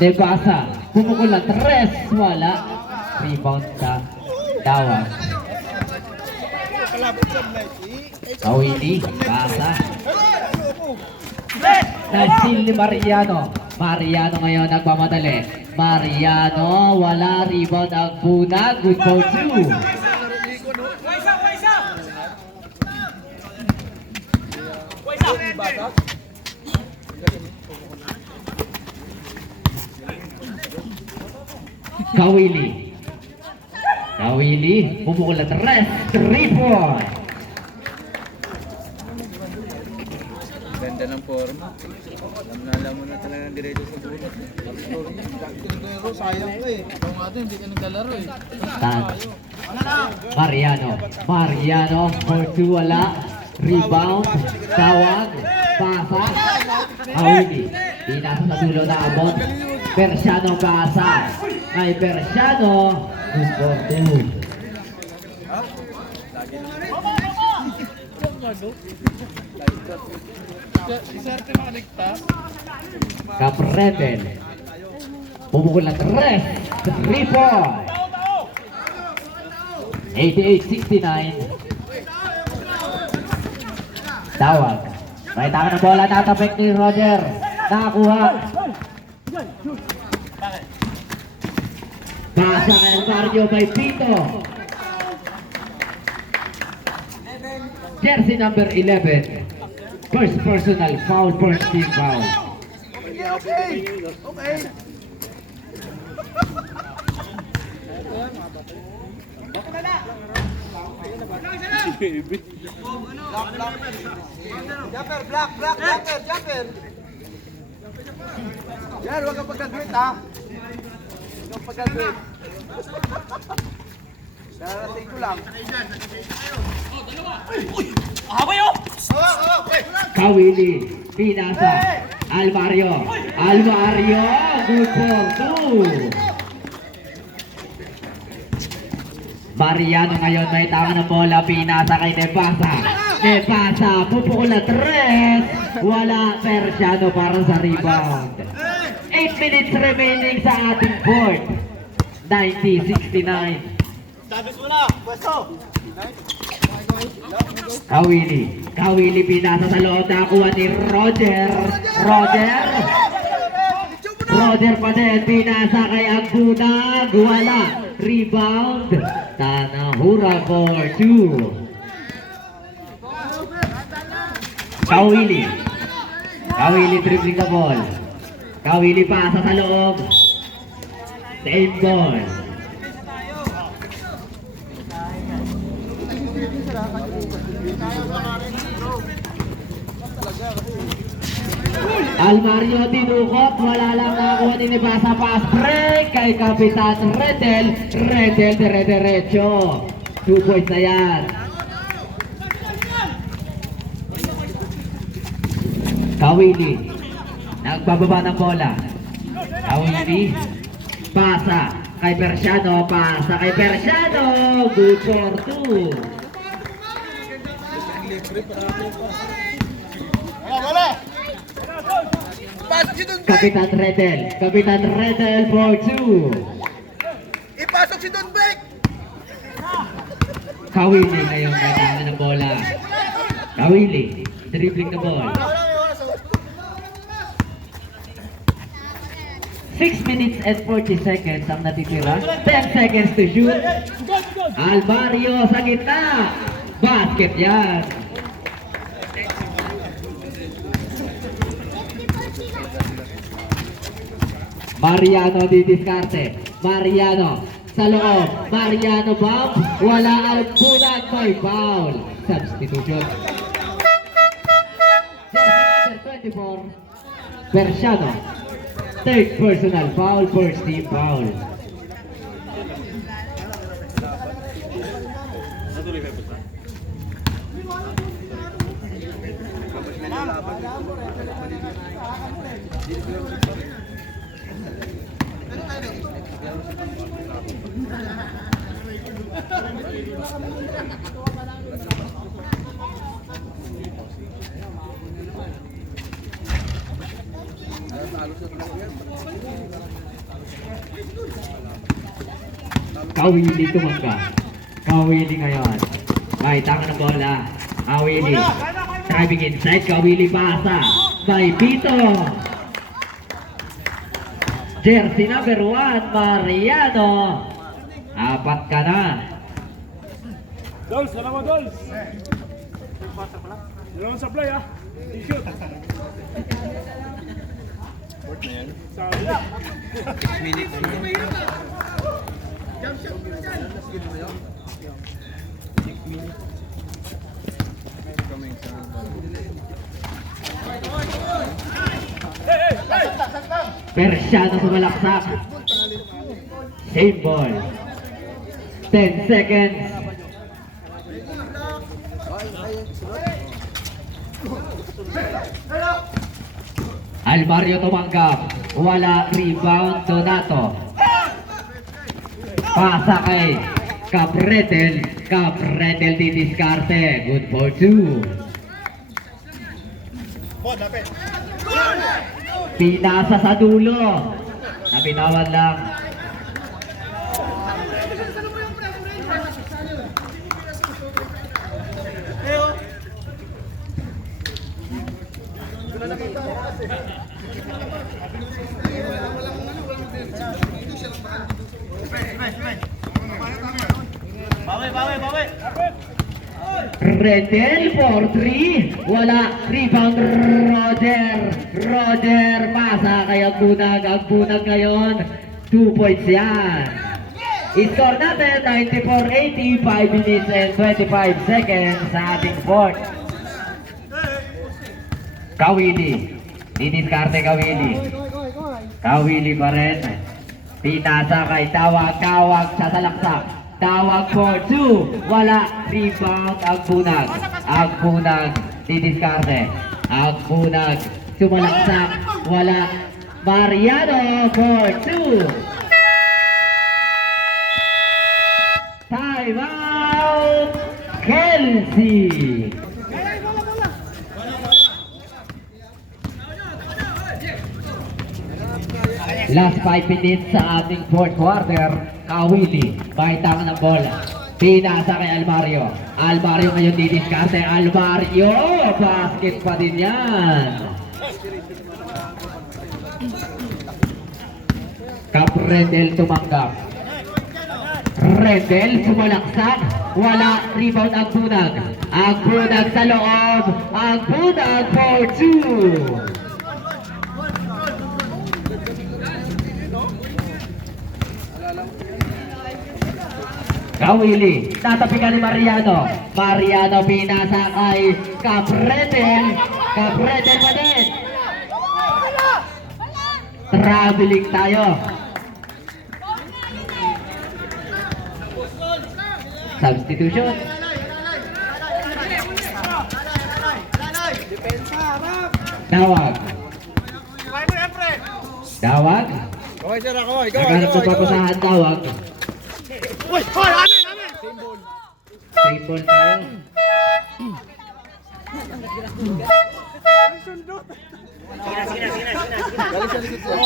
Debasa, pumukul na 3, wala. Rebound sa Dawag. Kawili, Basa. Na-steal ni Mariano. Mariano ngayon nagmamadali. Mariano, wala. Rebound ang Bunag. Good for 2. Kawili. Kawili, pumukul na 3 point. Ganda ng forma. Alam mo na talaga ng diretso sa bunot. Pero sayang ka eh. Ikaw nga din, hindi ka naglalaro eh. Mariano. Mariano, for 2, wala. Rebound, Tawag, Pasa. Kawili, pinasa sa dulo na abot. Persiano Pasa. Kay Persiano, good for 2. Isarte makalikta. Capretel. Pumukul na 3 point. 88-69. Tawag. May taka ng bola, natapik ni Roger. Nakakuha. Pasa ng Mario by Pito. Jersey number 11. First personal foul, first team foul. Okay. Jumper, jumper. Yan, huwag kang pagkagwit ha. Huwag kang pagkagwit. Darating ko lang. Kawili, pinasa, Alvario, good for 2. Mariano ngayon may taka ng bola, pinasa kay Nebasa. Nebasa, pupukul na 3, wala. Persiano para sa rebound. 8 minutes remaining sa ating board. 90-69. Sabis mo na, pwesto. Kawili pinasa sa loob, nakuha ni Roger pa din, pinasa kay Agbunag, wala. Rebound, Tanahura for 2. Kawili dribbling the ball. Kawili pasa sa loob. Same ball. Alvario tinukot, wala lang nakakuha ni Nebasa. Pass break kay Kapitan Redel dire-diretso. 2 points na yan. Kawili nagbababa ng bola. Kawili pasa kay Persiano, good for 2. Kapitan Redel for 2. Ipasok si Don Beck. Kawili ngayon kailangan ng bola. Kawili dribbling the ball. 6 minutes and 40 seconds ang natitira. 10 seconds to shoot. Alvario sa gitna. Basket yan. Mariano didiskarte. Mariano sa loob. Mariano bump. Wala ang Bunag, may foul. Substitution. Jersey number 24. Persiano. Third personal foul, first team foul. Kawili tumangga. Kawili ngayon. May tangan ng bola. Kawili. Driving inside. Kawili pasa. May Pito. Jersey number 1, Mariano. Apat ka na. Dolls, alam mo Dolls? Dalawang supply ah. T-shirt. Board na yan. Sabi. 6 minutes na yan. Coming sa Persiano sumalaksak. Same ball. 10 seconds. Almario tumanggap. Wala, rebound Donato. Pasa kay Capretel. Capretel didiskarte. Good for 2. Pinasa sa dulo. Napitawan lang. Redel for 3. Wala. Rebound Roger. Roger. Pasa kay Agbunag. Agbunag ngayon. 2 points yan. I-score natin 94-80. 5 minutes and 25 seconds sa ating fourth. Kawili. Didiskarte Kawili. Kawili pa rin. Pinasa kay Tawag. Tawag sa salaksak. Tawag for 2. Wala. Rebound Agbunag. Agbunag. Didiskarte. Agbunag. Sumalaksak. Wala. Mariano for 2. Time out. Kelsey. Last 5 minutes sa ating fourth quarter. Kawili. Baitang ng bola. Pinasa kay Almario. Almario ngayon didiskarte. Almario. Basket pa din yan. Capredel tumanggap. Redel sumalaksak. Wala. Rebound Agbunag. Agbunag sa loob. Agbunag for 2. Kawili, tatapikan ni Mariano. Mariano pinasa kay Capredel. Capredel pa din. Traveling tayo. Substitution. Dawag. Dawag. Kaway sir, kaway. Naghanap ng papasahan Dawag. Same ball tayo. Galing sa likod sir.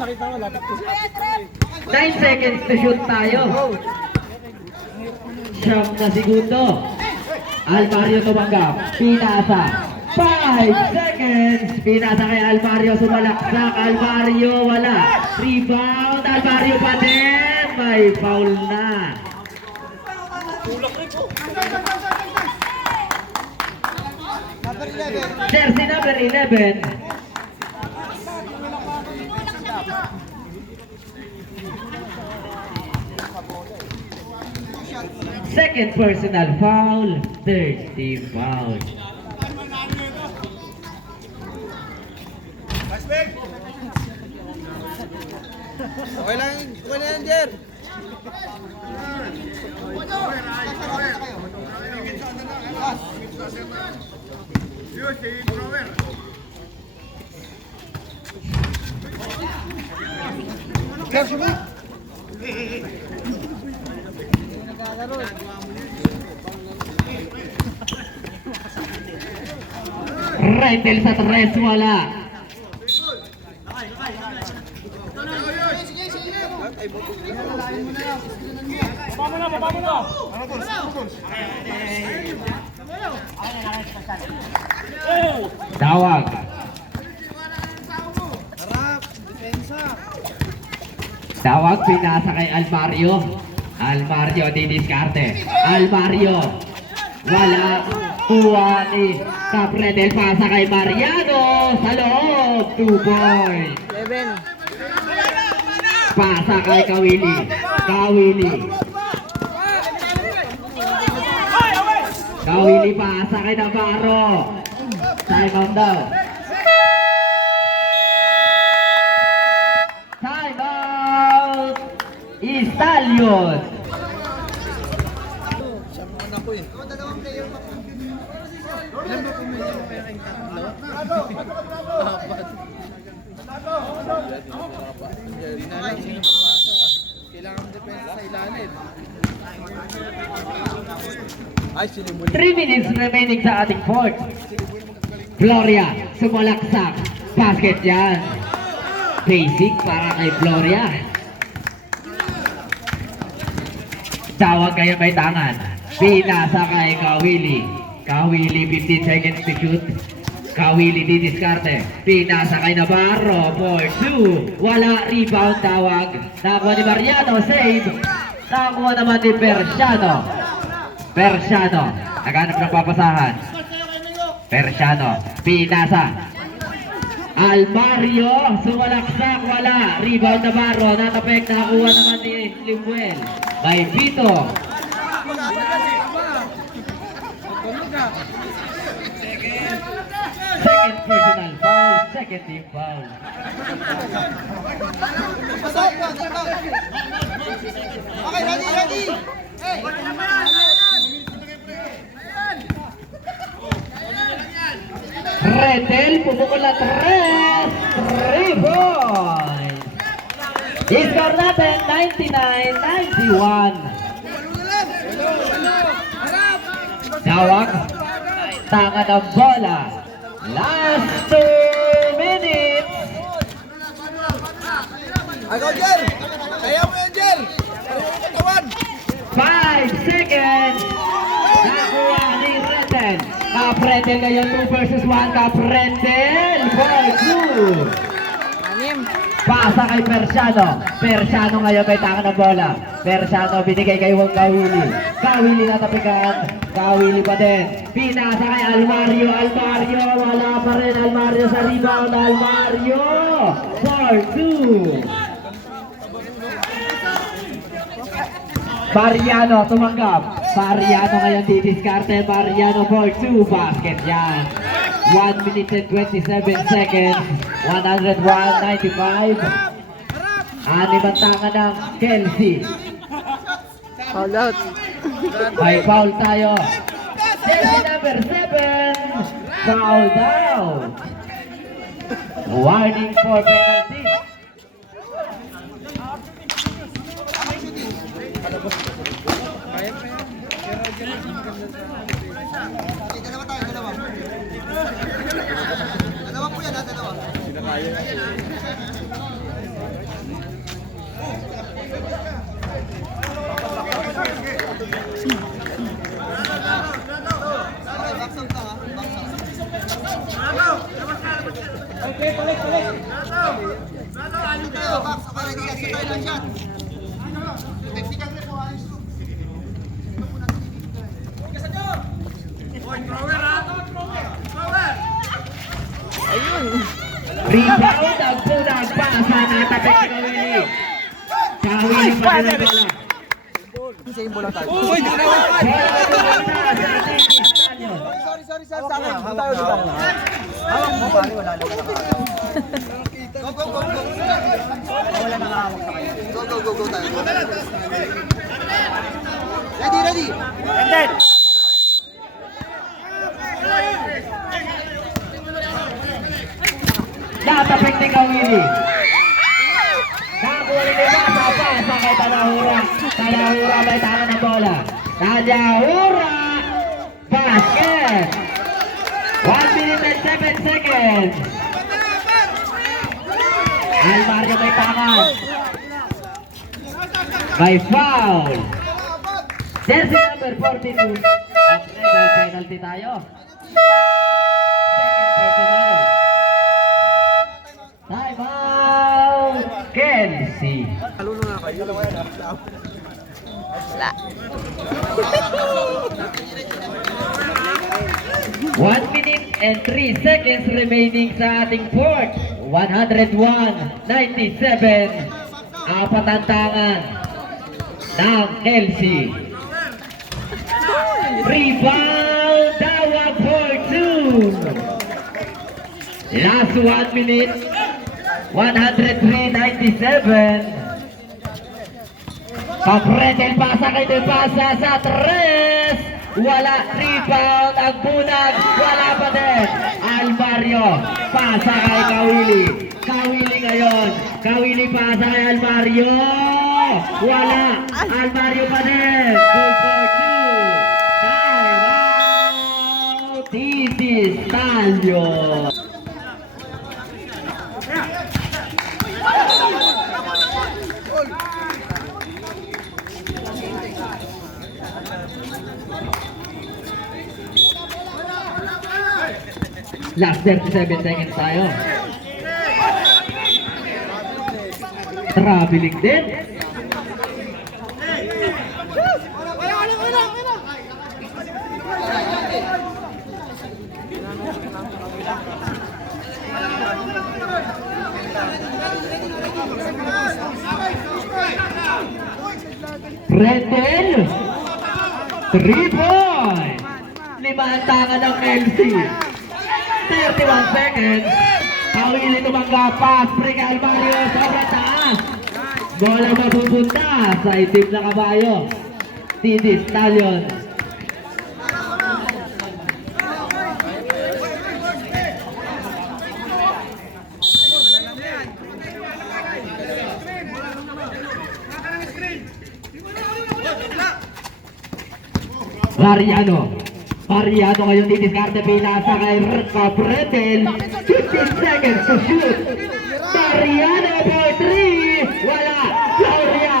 Nakita ko, lapit ko. 9 seconds to shoot tayo. Siyam na segundo. Almario tumanggap. Pinasa. 5 seconds. Pinasa kay Almario. Sumalaksak. Almario wala. Rebound. Almario pa din. May foul na. Jersey number 11. Second personal foul, third team foul. Okay lang yan, Jer. Rendel sa tres, wala. Tawag. Harap, depensa. Tawag, pinasa kay Almario. Almario didiskarte. Almario. Wala. Kuha ni Capredel. Pasa kay Mariano. Sa loob. 2 points. 11. Pasa kay Kawili. Kawili. Kawili pasa kay Navarro. Time out daw. Time out. Istalyon. Siya mga anak ko eh. Ilan ba pumili mo kaya kayong tatlo? Apat. Hindi na lang sino papasok. Kailangan depensa sa ilalim. Ay, sinimuli. 3 minutes remaining sa ating fourth. Gloria, sumalaksak. Basket yan. Basic para kay Gloria. Tawag kayo may tangan. Pinasa kay Kawili. Kawili 15 seconds to shoot. Kawili didiskarte. Pinasa kay Navarro for 2. Wala, rebound tawag. Nakuha ni Mariano, save. Nakuha naman ni Persiano. Persiano, naghanap ng papasahan. Persiano, pinasa. Almario, sumalaksak, wala. Rebound Navarro, natapek, nakakuha naman ni Limuel. May Vito. Second personal foul, second team foul. Okay, ready! Retel, pumukul na 3 points. I-score natin 99-91. Tawag, tanga ng bola. Last 2 minutes. Ako, Jer! Kaya mo yan, Jer! Katawan! 5 seconds. Nakuha ni Retel. Kapretel ngayon 2 versus 1. Kapretel for 2. Anim. Pasa kay Persiano. Persiano ngayon may tangan ng bola. Persiano binigay kay Juan Kawili. Kawili natapikan. Kawili pa din. Pinasa kay Almario. Almario wala pa rin. Almario sa rebound. Almario for 2. Mariano tumanggap. Mariano ngayon didiskarte. Mariano for 2. Basket yan. 1 minute and 27 seconds. 101-95. Anim ang tangan ng Kelsey. Foul out. May foul tayo. Jersey number 7. Foul out. Warning for penalty. Rebound ang punang pasa na tapik ni Kawili. Kawili pa rin ang bola. Uy, di na ako! Sorry, sa akin. Doon tayo, doon tayo. Hawak mo, pare, wala lang nakahawak. Go. Wala nakahawak sa kanya. Go tayo. Ready. And then. Natapik ni Kawili. Nakuha ni Nasa pasa kay Tanahura. Tanahura may tangan ng bola. Tanahura! Basket! 1 minute and 7 seconds. Almario may tangan. May foul. Jersey number 42. Okay, dahil penalty tayo. Second personal. Time out! Kelsey. 1 minute and 3 seconds remaining sa ating fourth. 101-97. Apat ang tangan ng Kelsey. Rebound, Dawag for 2. Last 1 minute, 103-97. Papretel pasa kay De Pasa sa 3. Wala, rebound ang bunag, wala pa din. Almario, pasa kay Kawili. Kawili ngayon, Kawili pasa kay Almario. Wala, Almario pa din. Goal for 2. Time out, Titi Stallion. Last 37 seconds tayo. Traveling din. Rendel. 3 point. 5 tangan ng Kelsey. 31 seconds. Kawili tumanggap pass. Bring Almario. Sobrang taas. Bola mapupunta sa itim na kabayo. Titi Stallion. Mariano ngayon ditiskarte pinasa kay Capretel. 15 seconds to shoot. Mariano for 3. Wala. Gloria.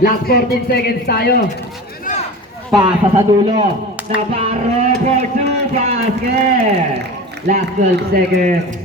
Last 14 seconds tayo. Pasa sa dulo. Navarro for 2 basket. Last 12 seconds.